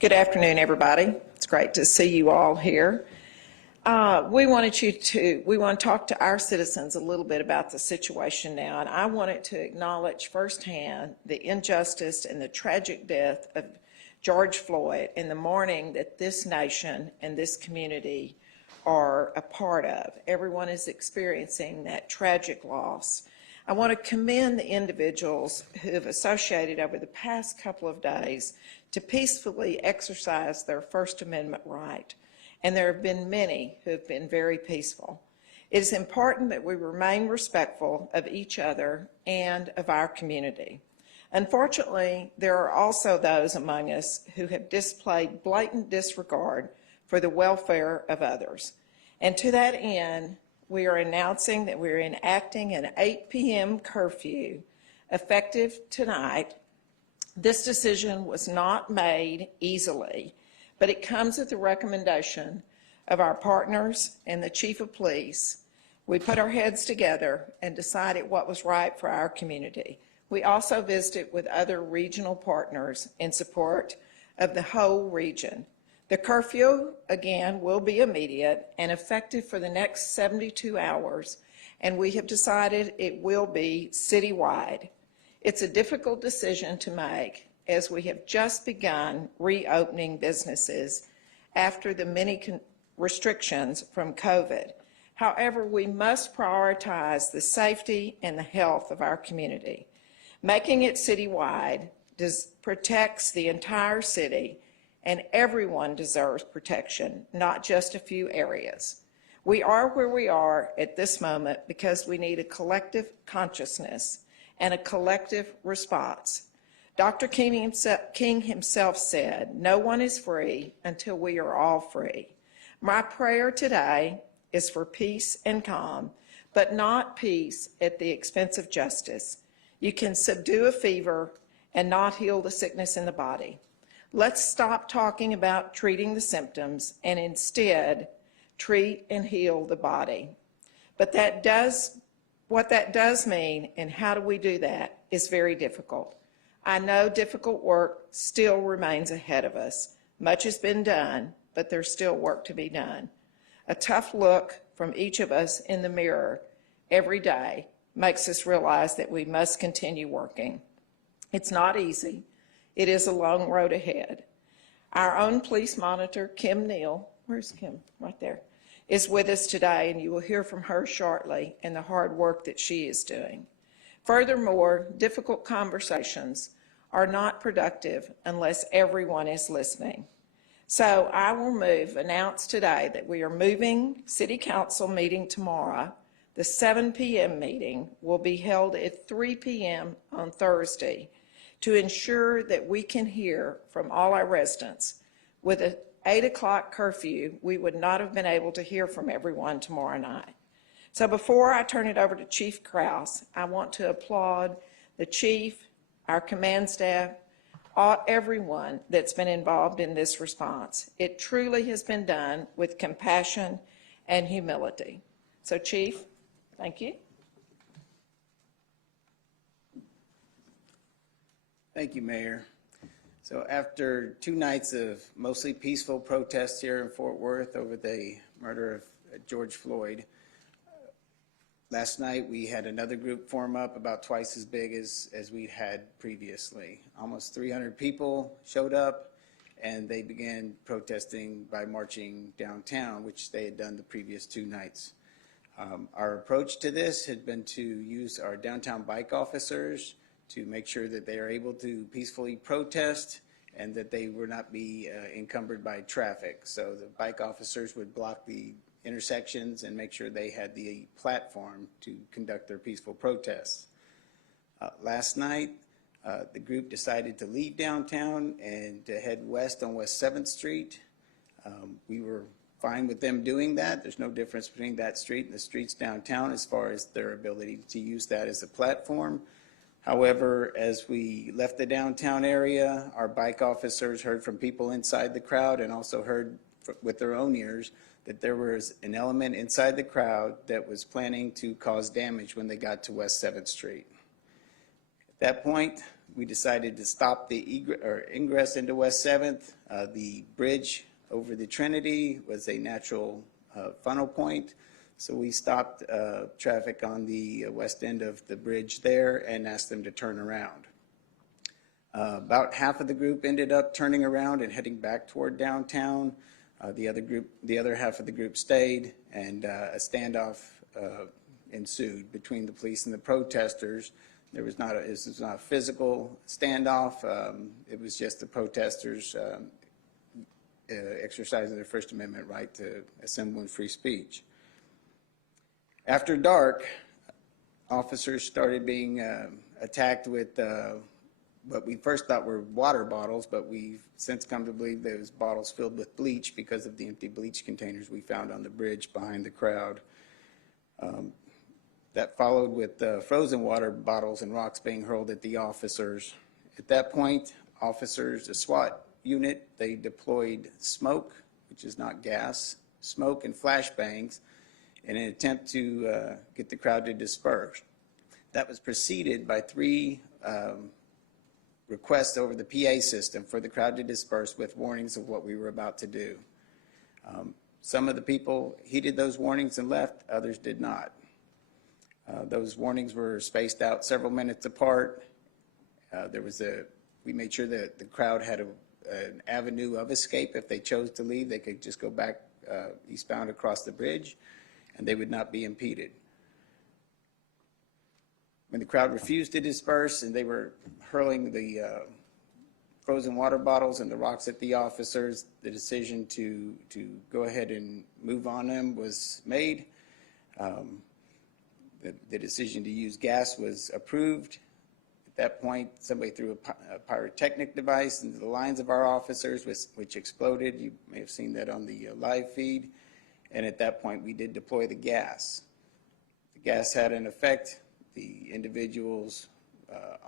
Good afternoon, everybody. It's great to see you all here. We want to talk to our citizens a little bit about the situation now, and I wanted to acknowledge firsthand the injustice and the tragic death of George Floyd in the morning that this nation and this community are a part of. Everyone is experiencing that tragic loss. I want to commend the individuals who have associated over the past couple of days to peacefully exercise their First Amendment right, and there have been many who have been very peaceful. It is important that we remain respectful of each other and of our community. Unfortunately, there are also those among us who have displayed blatant disregard for the welfare of others. And to that end, we are announcing that we're enacting an 8 p.m. curfew effective tonight. This decision was not made easily, but it comes at the recommendation of our partners and the Chief of Police. We put our heads together and decided what was right for our community. We also visited with other regional partners in support of the whole region. The curfew, again, will be immediate and effective for the next 72 hours, and we have decided it will be citywide. It's a difficult decision to make as we have just begun reopening businesses after the many restrictions from COVID. However, we must prioritize the safety and the health of our community. Making it citywide protects the entire city, and everyone deserves protection, not just a few areas. We are where we are at this moment because we need a collective consciousness and a collective response. Dr. King himself said, "No one is free until we are all free." My prayer today is for peace and calm, but not peace at the expense of justice. You can subdue a fever and not heal the sickness in the body. Let's stop talking about treating the symptoms and instead treat and heal the body. But what that does mean, and how do we do that, is very difficult. I know difficult work still remains ahead of us. Much has been done, but there's still work to be done. A tough look from each of us in the mirror every day makes us realize that we must continue working. It's not easy. It is a long road ahead. Our own police monitor, Kim Neal, where's Kim? Right there, is with us today, and you will hear from her shortly and the hard work that she is doing. Furthermore, difficult conversations are not productive unless everyone is listening. So I will announce today that we are moving City Council meeting tomorrow. The 7 p.m. meeting will be held at 3 p.m. on Thursday to ensure that we can hear from all our residents. With an 8 o'clock curfew, we would not have been able to hear from everyone tomorrow night. So before I turn it over to Chief Krause, I want to applaud the Chief, our command staff, everyone that's been involved in this response. It truly has been done with compassion and humility. So Chief, thank you. Thank you, Mayor. So after 2 nights of mostly peaceful protests here in Fort Worth over the murder of George Floyd, last night we had another group form up about twice as big as we had previously. Almost 300 people showed up, and they began protesting by marching downtown, which they had done the previous 2 nights. Our approach to this had been to use our downtown bike officers to make sure that they are able to peacefully protest and that they would not be encumbered by traffic. So the bike officers would block the intersections and make sure they had the platform to conduct their peaceful protests. Last night, the group decided to leave downtown and to head west on West 7th Street. We were fine with them doing that. There's no difference between that street and the streets downtown as far as their ability to use that as a platform. However, as we left the downtown area, our bike officers heard from people inside the crowd and also heard with their own ears that there was an element inside the crowd that was planning to cause damage when they got to West 7th Street. At that point, we decided to stop the ingress into West 7th. The bridge over the Trinity was a natural funnel point, so we stopped traffic on the west end of the bridge there and asked them to turn around. About half of the group ended up turning around and heading back toward downtown. The other half of the group stayed, and a standoff ensued between the police and the protesters. This was not a physical standoff. It was just the protesters exercising their First Amendment right to assemble in free speech. After dark, officers started being attacked with what we first thought were water bottles, but we've since come to believe those bottles filled with bleach because of the empty bleach containers we found on the bridge behind the crowd. That followed with frozen water bottles and rocks being hurled at the officers. At that point, officers, the SWAT unit, they deployed smoke, which is not gas, smoke and flashbangs in an attempt to get the crowd to disperse. That was preceded by 3 requests over the PA system for the crowd to disperse with warnings of what we were about to do. Some of the people heeded those warnings and left, others did not. Those warnings were spaced out several minutes apart. We made sure that the crowd had an avenue of escape. If they chose to leave, they could just go back eastbound across the bridge, and they would not be impeded. When the crowd refused to disperse and they were hurling the frozen water bottles and the rocks at the officers, the decision to go ahead and move on them was made. The decision to use gas was approved. At that point, somebody threw a pyrotechnic device into the lines of our officers, which exploded. You may have seen that on the live feed. And at that point, we did deploy the gas. The gas had an effect. The individuals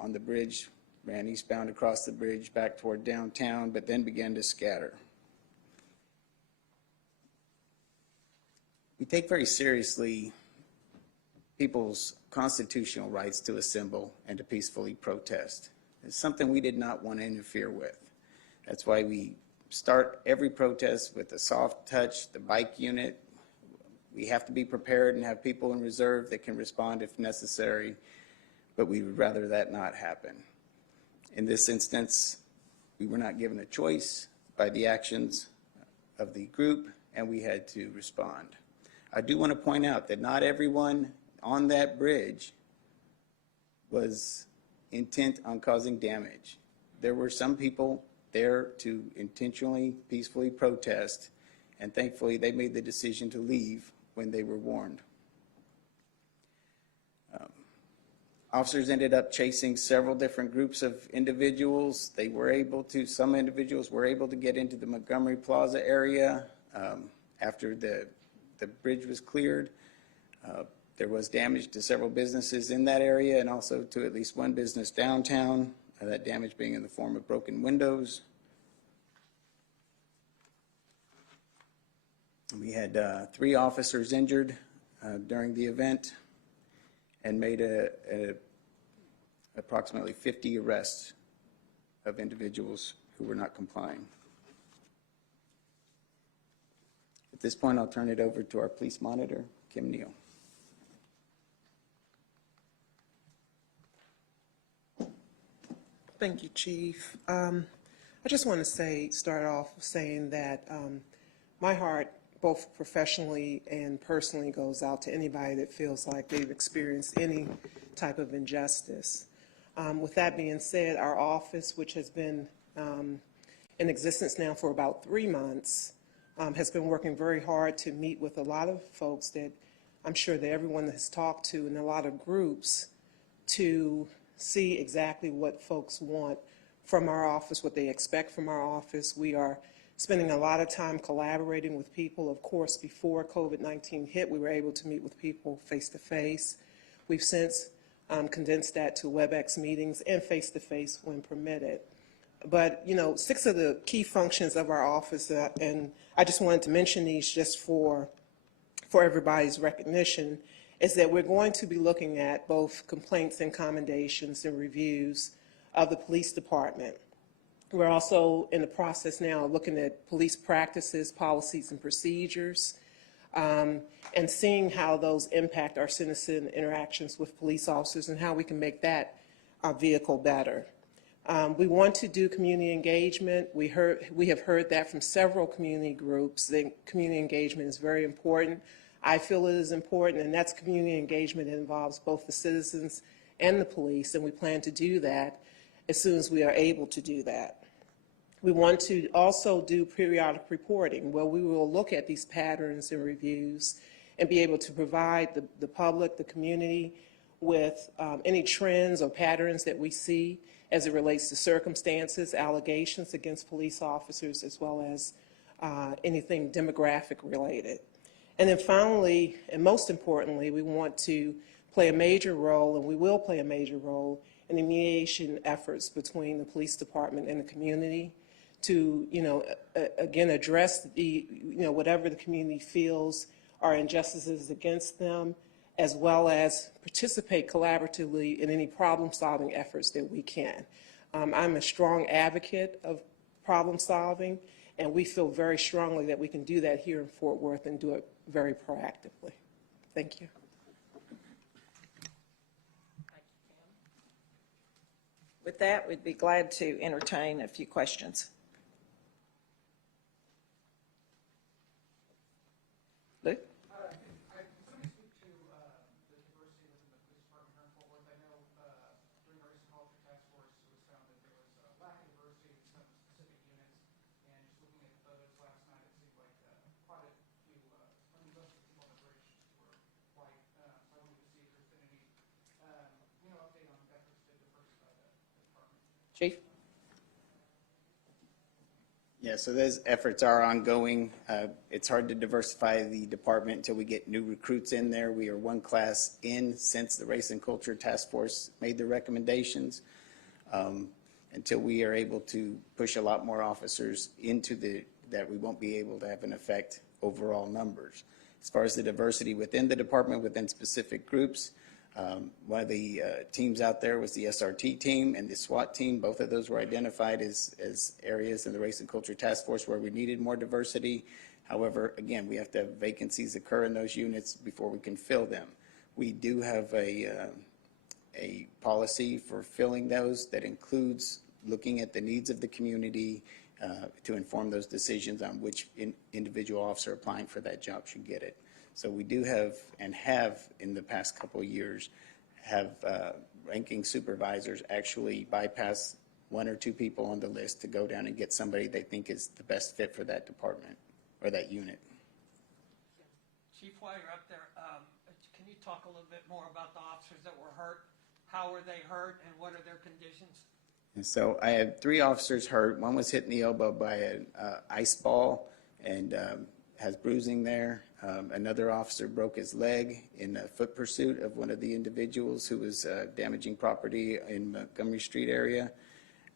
on the bridge ran eastbound across the bridge back toward downtown, but then began to scatter. We take very seriously people's constitutional rights to assemble and to peacefully protest. It's something we did not want to interfere with. That's why we start every protest with a soft touch, the bike unit. We have to be prepared and have people in reserve that can respond if necessary, but we would rather that not happen. In this instance, we were not given a choice by the actions of the group, and we had to respond. I do want to point out that not everyone on that bridge was intent on causing damage. There were some people there to intentionally, peacefully protest, and thankfully they made the decision to leave when they were warned. Officers ended up chasing several different groups of individuals. Some individuals were able to get into the Montgomery Plaza area after the bridge was cleared. There was damage to several businesses in that area and also to at least one business downtown, that damage being in the form of broken windows. We had 3 officers injured during the event and made approximately 50 arrests of individuals who were not complying. At this point, I'll turn it over to our police monitor, Kim Neal. Thank you, Chief. I just want to start off saying that my heart, both professionally and personally, goes out to anybody that feels like they've experienced any type of injustice. With that being said, our office, which has been in existence now for about 3 months, has been working very hard to meet with a lot of folks that I'm sure that everyone has talked to and a lot of groups to see exactly what folks want from our office, what they expect from our office. We are spending a lot of time collaborating with people. Of course, before COVID-19 hit, we were able to meet with people face-to-face. We've since condensed that to WebEx meetings and face-to-face when permitted. But, 6 of the key functions of our office, and I just wanted to mention these just for everybody's recognition, is that we're going to be looking at both complaints and commendations and reviews of the police department. We're also in the process now of looking at police practices, policies, and procedures, and seeing how those impact our citizen interactions with police officers and how we can make that vehicle better. We want to do community engagement. We have heard that from several community groups, that community engagement is very important. I feel it is important, and that's community engagement that involves both the citizens and the police, and we plan to do that as soon as we are able to do that. We want to also do periodic reporting, where we will look at these patterns and reviews and be able to provide the public, the community, with any trends or patterns that we see as it relates to circumstances, allegations against police officers, as well as anything demographic related. And then finally, and most importantly, we want to play a major role, and we will play a major role, in the mediation efforts between the police department and the community to, again, address the, whatever the community feels are injustices against them, as well as participate collaboratively in any problem-solving efforts that we can. I'm a strong advocate of problem-solving, and we feel very strongly that we can do that here in Fort Worth and do it very proactively. Thank you. With that, we'd be glad to entertain a few questions. Luke? Chief? Yeah, so those efforts are ongoing. It's hard to diversify the department until we get new recruits in there. We are one class in since the Race and Culture Task Force made the recommendations. Until we are able to push a lot more officers into that, we won't be able to have an effect overall numbers. As far as the diversity within the department, within specific groups, one of the teams out there was the SRT team and the SWAT team. Both of those were identified as areas in the Race and Culture Task Force where we needed more diversity. However, again, we have to have vacancies occur in those units before we can fill them. We do have a policy for filling those that includes looking at the needs of the community to inform those decisions on which individual officer applying for that job should get it. So we do have, and have in the past couple of years, have ranking supervisors actually bypass one or two people on the list to go down and get somebody they think is the best fit for that department or that unit. Chief, while you're up there, can you talk a little bit more about the officers that were hurt? How were they hurt, and what are their conditions? And so I had 3 officers hurt. One was hit in the elbow by an ice ball and has bruising there. Another officer broke his leg in a foot pursuit of one of the individuals who was damaging property in Montgomery Street area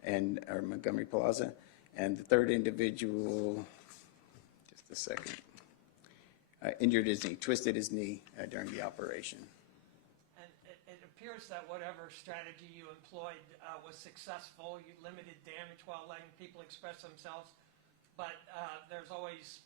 or Montgomery Plaza. And the third individual, just a second, injured his knee, twisted his knee during the operation. And it appears that whatever strategy you employed was successful. You limited damage while letting people express themselves. But there's always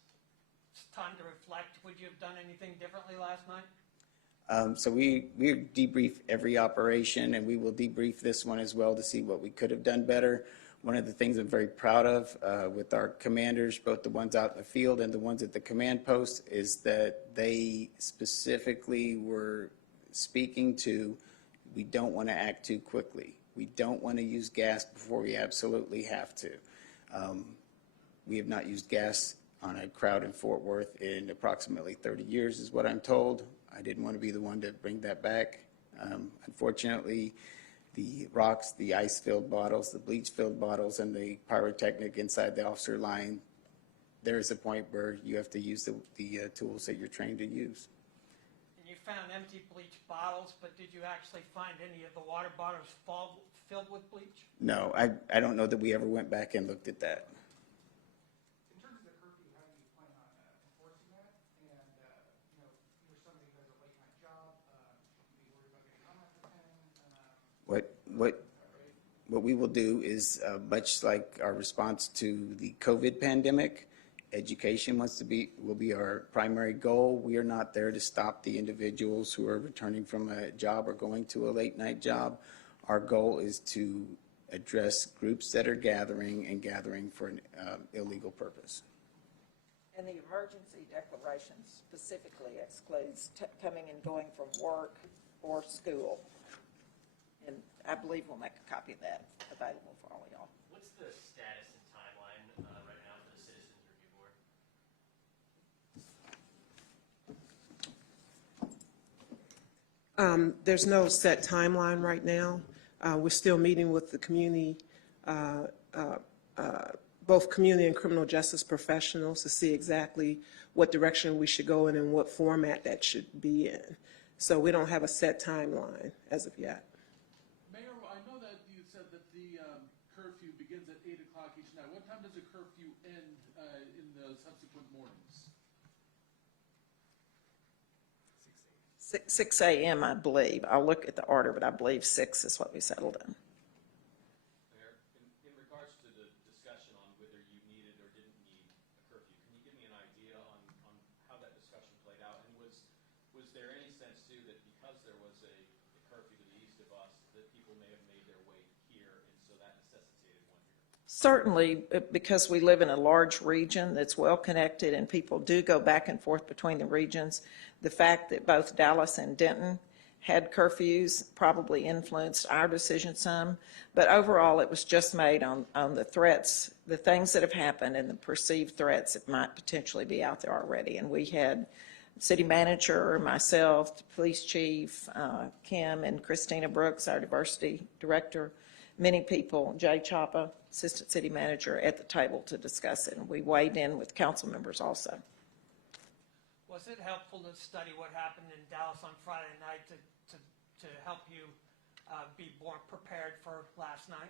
time to reflect. Would you have done anything differently last night? So we debrief every operation, and we will debrief this one as well to see what we could have done better. One of the things I'm very proud of with our commanders, both the ones out in the field and the ones at the command post, is that they specifically were speaking to, we don't want to act too quickly. We don't want to use gas before we absolutely have to. We have not used gas on a crowd in Fort Worth in approximately 30 years is what I'm told. I didn't want to be the one to bring that back. Unfortunately, the rocks, the ice-filled bottles, the bleach-filled bottles, and the pyrotechnic inside the officer line, there is a point where you have to use the tools that you're trained to use. And you found empty bleach bottles, but did you actually find any of the water bottles filled with bleach? No, I don't know that we ever went back and looked at that. In terms of the curfew, how do you plan on enforcing that? And, you're somebody who has a late night job, should you be worried about getting home after 10? what we will do is, much like our response to the COVID pandemic, education will be our primary goal. We are not there to stop the individuals who are returning from a job or going to a late night job. Our goal is to address groups that are gathering for an illegal purpose. And the emergency declaration specifically excludes coming and going from work or school. And I believe we'll make a copy of that available for all of y'all. What's the status and timeline right now for the Citizens Review Board? There's no set timeline right now. We're still meeting with the community, both community and criminal justice professionals to see exactly what direction we should go in and what format that should be in. So we don't have a set timeline as of yet. Mayor, I know that you said that the curfew begins at 8 o'clock each night. What time does the curfew end in the subsequent mornings? 6 a.m., I believe. I'll look at the order, but I believe 6 is what we settled on. Mayor, in regards to the discussion on whether you needed or didn't need a curfew, can you give me an idea on how that discussion played out? And was there any sense, too, that because there was a curfew to the east of us, that people may have made their way here, and so that necessitated one here? Certainly, because we live in a large region that's well connected and people do go back and forth between the regions, the fact that both Dallas and Denton had curfews probably influenced our decision some. But overall, it was just made on the threats, the things that have happened and the perceived threats that might potentially be out there already. And we had city manager, myself, the police chief, Kim and Christina Brooks, our diversity director, many people, Jay Chapa, assistant city manager, at the table to discuss it. And we weighed in with council members also. Was it helpful to study what happened in Dallas on Friday night to help you be more prepared for last night?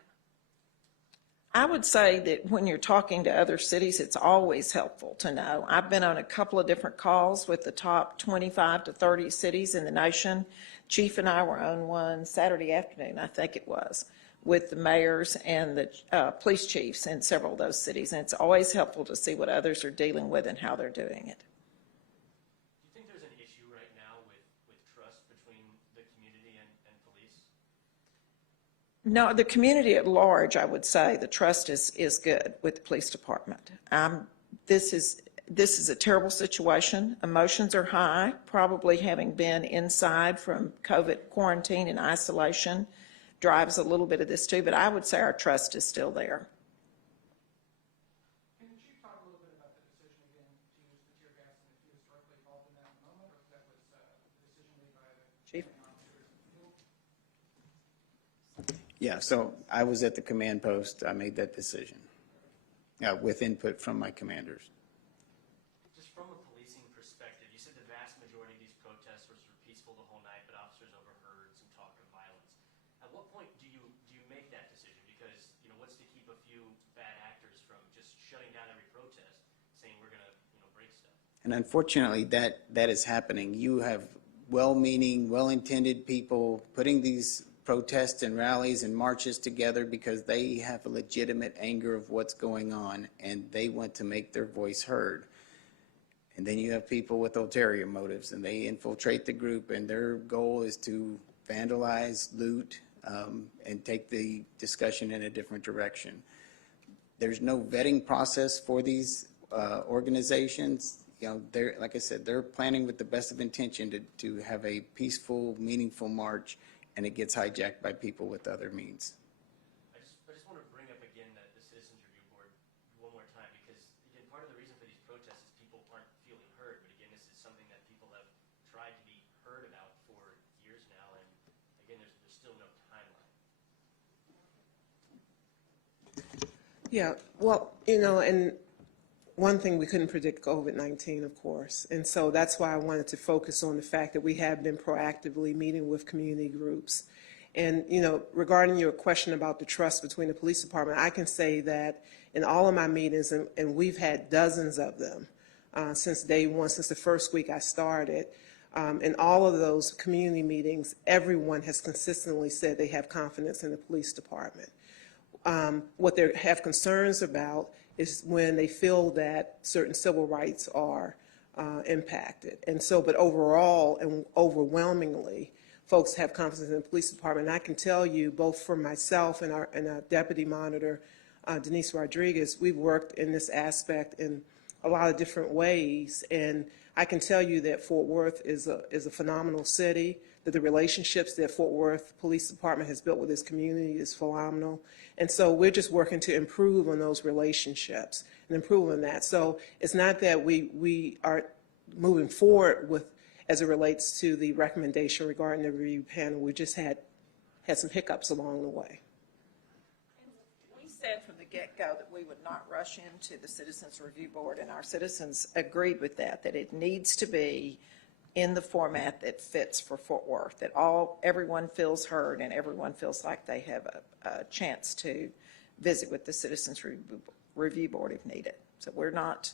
I would say that when you're talking to other cities, it's always helpful to know. I've been on a couple of different calls with the top 25 to 30 cities in the nation. Chief and I were on one Saturday afternoon, I think it was, with the mayors and the police chiefs in several of those cities. And it's always helpful to see what others are dealing with and how they're doing it. Do you think there's an issue right now with trust between the community and police? No, the community at large, I would say, the trust is good with the police department. This is a terrible situation. Emotions are high, probably having been inside from COVID quarantine and isolation drives a little bit of this too, but I would say our trust is still there. Can the chief talk a little bit about the decision again to use the tear gas, and if he was directly involved in that moment, or if that was a decision made by the Chief? officers in the field? Yeah, so I was at the command post. I made that decision with input from my commanders. Just from a policing perspective, you said the vast majority of these protests were peaceful the whole night, but officers overheard some talk of violence. At what point do you make that decision? Because, what's to keep a few bad actors from just shutting down every protest, saying we're going to, break stuff? And unfortunately, that is happening. You have well-meaning, well-intended people putting these protests and rallies and marches together because they have a legitimate anger of what's going on, and they want to make their voice heard. And then you have people with ulterior motives, and they infiltrate the group, and their goal is to vandalize, loot, and take the discussion in a different direction. There's no vetting process for these organizations. They're, like I said, they're planning with the best of intention to have a peaceful, meaningful march, and it gets hijacked by people with other means. I just want to bring up again the Citizens Review Board one more time, because, again, part of the reason for these protests is people aren't feeling heard. But, again, this is something that people have tried to be heard about for years now, and, again, there's still no timeline. Yeah, well, and one thing, we couldn't predict COVID-19, of course. And so that's why I wanted to focus on the fact that we have been proactively meeting with community groups. And, regarding your question about the trust between the police department, I can say that in all of my meetings, and we've had dozens of them since day one, since the first week I started, in all of those community meetings, everyone has consistently said they have confidence in the police department. What they have concerns about is when they feel that certain civil rights are impacted. And so, but overall and overwhelmingly, folks have confidence in the police department. And I can tell you, both for myself and our deputy monitor, Denise Rodriguez, we've worked in this aspect in a lot of different ways. And I can tell you that Fort Worth is a phenomenal city, that the relationships that Fort Worth Police Department has built with its community is phenomenal. And so we're just working to improve on those relationships and improve on that. So it's not that we are moving forward with, as it relates to the recommendation regarding the review panel, we just had some hiccups along the way. We said from the get-go that we would not rush into the Citizens Review Board, and our citizens agreed with that it needs to be in the format that fits for Fort Worth, that everyone feels heard and everyone feels like they have a chance to visit with the Citizens Review Board if needed. So we're not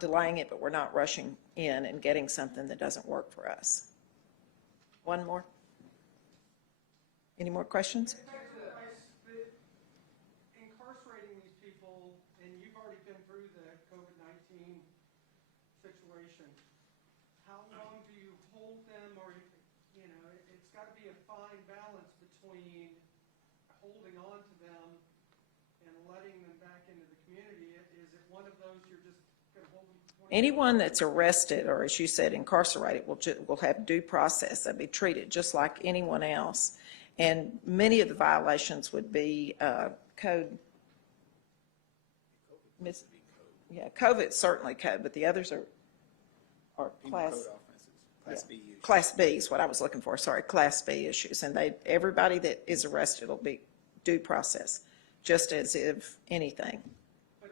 delaying it, but we're not rushing in and getting something that doesn't work for us. One more? Any more questions? Incarcerating these people, and you've already been through the COVID-19 situation. How long do you hold them, or, it's got to be a fine balance between holding on to them and letting them back into the community. Is it one of those you're just going to hold them for 20 Anyone that's arrested or, as you said, incarcerated will have due process. They'll be treated just like anyone else. And many of the violations would be code. Yeah, COVID certainly code, but the others are class. Code offenses, Class B use. Class B is what I was looking for. Sorry, Class B issues, and everybody that is arrested will be due process, just as if anything. But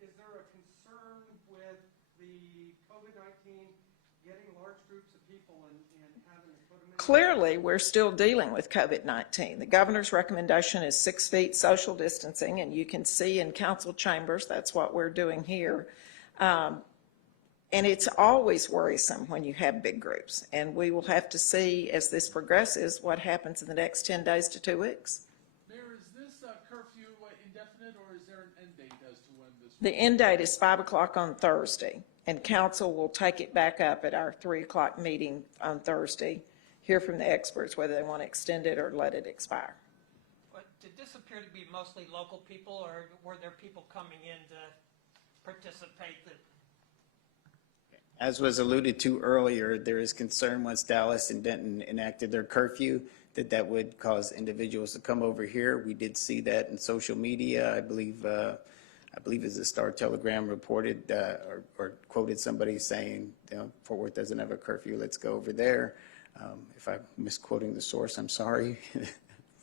is there a concern with the COVID-19 getting large groups of people and having to put them in? Clearly, we're still dealing with COVID-19. The governor's recommendation is 6 feet social distancing, and you can see in council chambers, that's what we're doing here. And it's always worrisome when you have big groups, and we will have to see as this progresses what happens in the next 10 days to 2 weeks. Mayor, is this curfew indefinite, or is there an end date as to when this? The end date is 5 o'clock on Thursday, and council will take it back up at our 3 o'clock meeting on Thursday, hear from the experts whether they want to extend it or let it expire. But did this appear to be mostly local people, or were there people coming in to participate that? As was alluded to earlier, there is concern once Dallas and Denton enacted their curfew that would cause individuals to come over here. We did see that in social media. I believe as the Star Telegram reported or quoted somebody saying, Fort Worth doesn't have a curfew, let's go over there. If I'm misquoting the source, I'm sorry.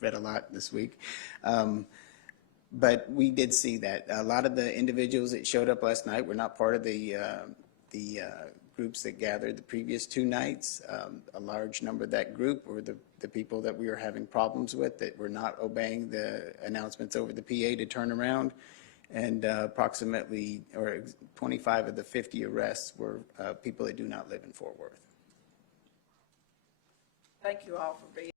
Read a lot this week. But we did see that. A lot of the individuals that showed up last night were not part of the groups that gathered the previous 2 nights. A large number of that group were the people that we were having problems with, that were not obeying the announcements over the PA to turn around. And approximately 25 of the 50 arrests were people that do not live in Fort Worth. Thank you all for being